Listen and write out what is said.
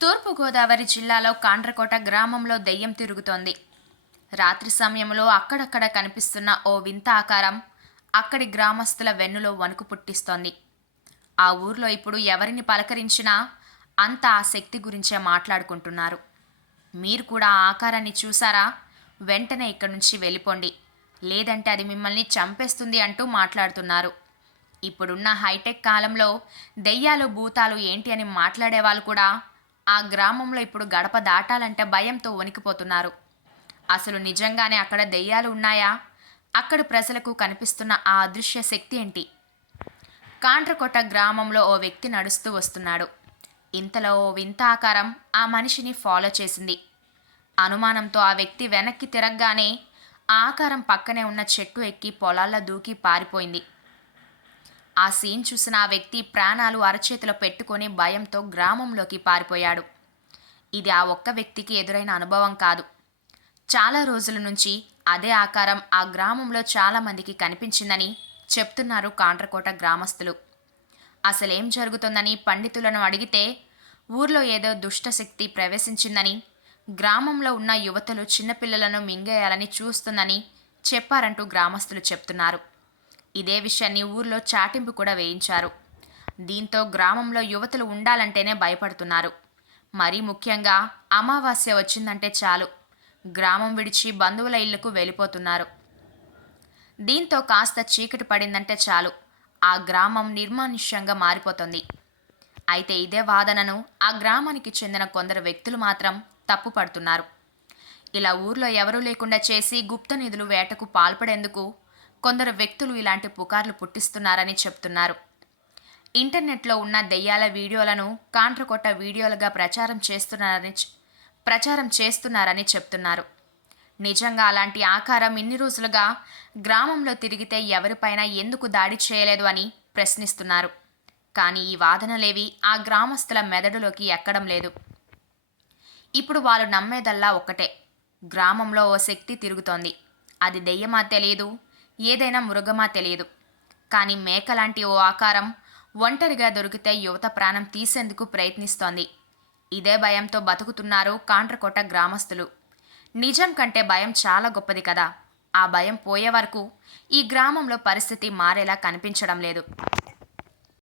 తూర్పుగోదావరి జిల్లాలో కాండ్రకోట గ్రామంలో దెయ్యం తిరుగుతోంది. రాత్రి సమయంలో అక్కడక్కడ కనిపిస్తున్న ఓ వింత ఆకారం అక్కడి గ్రామస్తుల వెన్నులో వణుకు పుట్టిస్తోంది. ఆ ఊర్లో ఇప్పుడు ఎవరిని పలకరించినా అంతా ఆ శక్తి గురించే మాట్లాడుకుంటున్నారు. మీరు కూడా ఆ ఆకారాన్ని చూసారా? వెంటనే ఇక్కడి నుంచి వెళ్ళిపోండి, లేదంటే అది మిమ్మల్ని చంపేస్తుంది అంటూ మాట్లాడుతున్నారు. ఇప్పుడున్న హైటెక్ కాలంలో దెయ్యాలు భూతాలు ఏంటి అని మాట్లాడేవాళ్ళు కూడా ఆ గ్రామంలో ఇప్పుడు గడప దాటాలంటే భయంతో వణికిపోతున్నారు. అసలు నిజంగానే అక్కడ దెయ్యాలు ఉన్నాయా? అక్కడి ప్రజలకు కనిపిస్తున్న ఆ అదృశ్య శక్తి ఏంటి? కాండ్రకొట్ట గ్రామంలో ఓ వ్యక్తి నడుస్తూ వస్తున్నాడు. ఇంతలో ఓ వింత ఆకారం ఆ మనిషిని ఫాలో చేసింది. అనుమానంతో ఆ వ్యక్తి వెనక్కి తిరగగానే ఆ ఆకారం పక్కనే ఉన్న చెట్టు ఎక్కి పొలాల్లో దూకి పారిపోయింది. ఆ సీన్ చూసిన ఆ వ్యక్తి ప్రాణాలు అరచేతిలో పెట్టుకొని భయంతో గ్రామంలోకి పారిపోయాడు. ఇది ఆ ఒక్క వ్యక్తికి ఎదురైన అనుభవం కాదు. చాలా రోజుల నుంచి అదే ఆకారం ఆ గ్రామంలో చాలా మందికి కనిపించిందని చెప్తున్నారు కాండ్రకోట గ్రామస్తులు. అసలేం జరుగుతుందని పండితులను అడిగితే ఊర్లో ఏదో దుష్టశక్తి ప్రవేశించిందని, గ్రామంలో ఉన్న యువతులు చిన్నపిల్లలను మింగేయాలని చూస్తుందని చెప్పారంటూ గ్రామస్తులు చెప్తున్నారు. ఇదే విషయాన్ని ఊర్లో చాటింపు కూడా వేయించారు. దీంతో గ్రామంలో యువతులు ఉండాలంటేనే భయపడుతున్నారు. మరీ ముఖ్యంగా అమావాస్య వచ్చిందంటే చాలు గ్రామం విడిచి బంధువుల ఇళ్లకు వెళ్ళిపోతున్నారు. దీంతో కాస్త చీకటి పడిందంటే చాలు ఆ గ్రామం నిర్మానుష్యంగా మారిపోతుంది. అయితే ఇదే వాదనను ఆ గ్రామానికి చెందిన కొందరు వ్యక్తులు మాత్రం తప్పుపడుతున్నారు. ఇలా ఊర్లో ఎవరూ లేకుండా చేసి గుప్త నిధులు వేటకు పాల్పడేందుకు కొందరు వ్యక్తులు ఇలాంటి పుకార్లు పుట్టిస్తున్నారని చెప్తున్నారు. ఇంటర్నెట్లో ఉన్న దెయ్యాల వీడియోలను కాండ్రకొట్ట వీడియోలుగా ప్రచారం చేస్తున్నారని చెప్తున్నారు. నిజంగా అలాంటి ఆకారం ఇన్ని రోజులుగా గ్రామంలో తిరిగితే ఎవరిపైన ఎందుకు దాడి చేయలేదు అని ప్రశ్నిస్తున్నారు. కానీ ఈ వాదనలేవి ఆ గ్రామస్తుల మెదడులోకి ఎక్కడం లేదు. ఇప్పుడు వాళ్ళు నమ్మేదల్లా ఒక్కటే, గ్రామంలో ఓ శక్తి తిరుగుతోంది. అది దెయ్యమా తెలియదు, ఏదైనా మృగమా తెలియదు. కానీ మేకలాంటి ఓ ఆకారం ఒంటరిగా దొరికితే యువత ప్రాణం తీసేందుకు ప్రయత్నిస్తోంది. ఇదే భయంతో బతుకుతున్నారు కాండ్రకోట గ్రామస్తులు. నిజం కంటే భయం చాలా గొప్పది కదా. ఆ భయం పోయే వరకు ఈ గ్రామంలో పరిస్థితి మారేలా కనిపించడం లేదు.